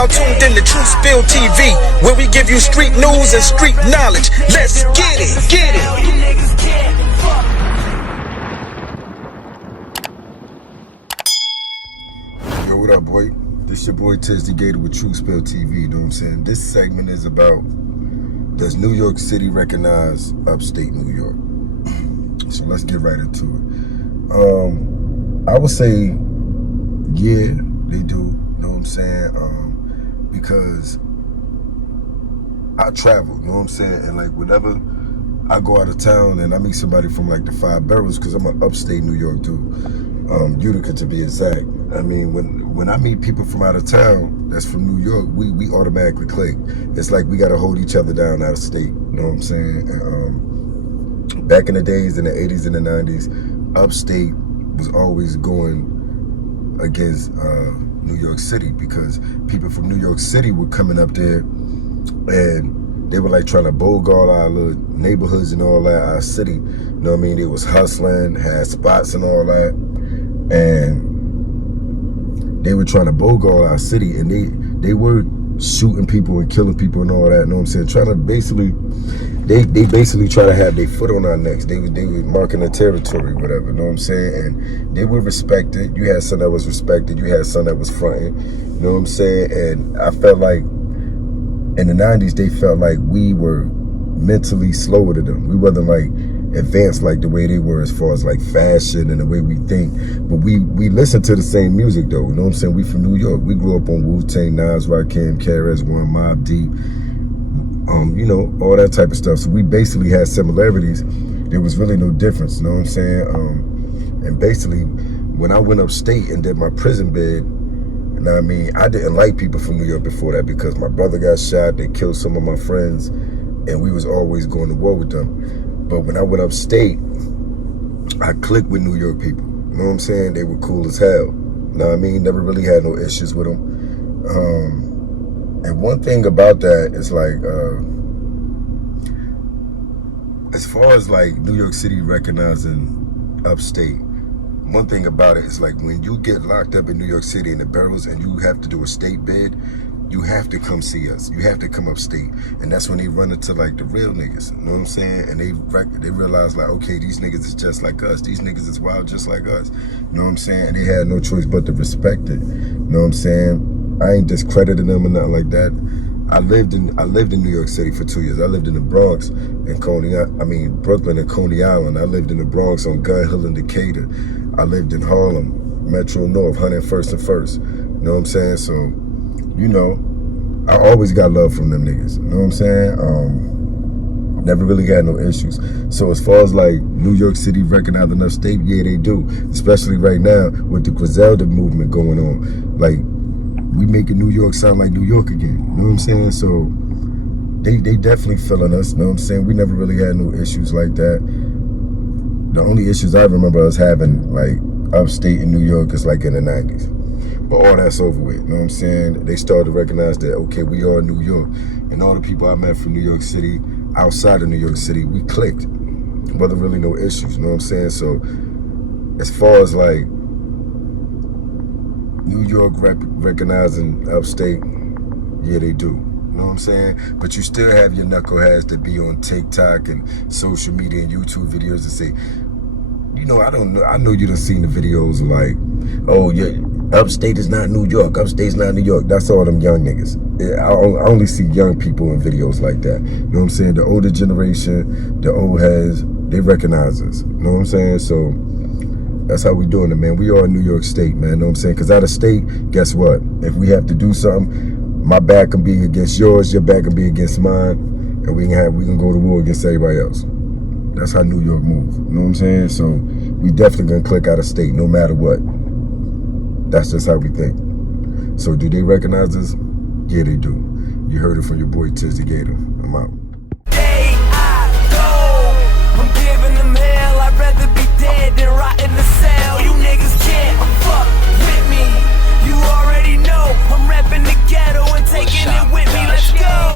now tuned in to True Spill TV, where we give you street news and street knowledge. Let's get it, get it. Yo, what up, boy? This your boy Tizzy Gator with True Spill TV, you know what I'm saying? This segment is about, does New York City recognize upstate New York? So let's get right into it. I would say, yeah, they do, you know what I'm saying? Because I travel, you know what I'm saying? And like whenever I go out of town and I meet somebody from like the 5 boroughs, because I'm an upstate New York dude, Utica to be exact. I mean, when I meet people from out of town that's from New York, we automatically click. It's like we got to hold each other down out of state, you know what I'm saying? And, back in the days, in the 80s and the 90s, upstate was always going against New York City, because people from New York City were coming up there and they were like trying to bogart our little neighborhoods and all that, our city. You know what I mean? They was hustling, had spots and all that. And they were trying to bogart our city, and they were shooting people and killing people and all that, you know what I'm saying? Trying to basically, they basically try to have their foot on our necks. They were marking the territory, whatever, you know what I'm saying? And they were respected. You had some that was respected. You had some that was fronting, you know what I'm saying? And I felt like in the 90s, they felt like we were mentally slower than them. We wasn't like advanced like the way they were as far as like fashion and the way we think. But we listen to the same music though, you know what I'm saying? We from New York. We grew up on Wu-Tang, Nas, Rakim, KRS-One, Mobb Deep, you know, all that type of stuff. So we basically had similarities. There was really no difference, you know what I'm saying? And basically, when I went upstate and did my prison bid, you know what I mean, I didn't like people from New York before that, because my brother got shot, they killed some of my friends, and we was always going to war with them. But when I went upstate, I clicked with New York people. You know what I'm saying? They were cool as hell. You know what I mean? Never really had no issues with them. And one thing about that is like, as far as like New York City recognizing upstate, one thing about it is like when you get locked up in New York City in the boroughs and you have to do a state bid, you have to come see us. You have to come upstate. And that's when they run into like the real niggas, you know what I'm saying? And they realize like, okay, these niggas is just like us. These niggas is wild just like us. You know what I'm saying? And they had no choice but to respect it. You know what I'm saying? I ain't discrediting them or nothing like that. I lived in New York City for 2 years. I lived in the Bronx and Brooklyn and Coney Island. I lived in the Bronx on Gun Hill and Decatur. I lived in Harlem, Metro North, 101st and 1st. You know what I'm saying? So, you know, I always got love from them niggas. You know what I'm saying? Never really had no issues. So as far as like New York City recognizing upstate, yeah, they do. Especially right now with the Griselda movement going on. Like, we making New York sound like New York again. You know what I'm saying? So they definitely feeling us. You know what I'm saying? We never really had no issues like that. The only issues I remember us having like upstate in New York is like in the 90s. But all that's over with, you know what I'm saying? They started to recognize that, okay, we are New York. And all the people I met from New York City, outside of New York City, we clicked. Wasn't really no issues, you know what I'm saying? So as far as like New York recognizing upstate, yeah, they do. You know what I'm saying? But you still have your knuckleheads that be on TikTok and social media and YouTube videos and say, you know, I know you done seen the videos like, oh, yeah, upstate is not New York. Upstate's not New York. That's all them young niggas. I only see young people in videos like that. You know what I'm saying? The older generation, the old heads, they recognize us. You know what I'm saying? So that's how we doing it, man. We are in New York State, man. You know what I'm saying? Because out of state, guess what? If we have to do something, my back can be against yours, your back can be against mine, and we can go to war against everybody else. That's how New York moves. You know what I'm saying? So we definitely gonna click out of state no matter what. That's just how we think. So do they recognize us? Yeah, they do. You heard it from your boy Tizzy Gator. I'm out.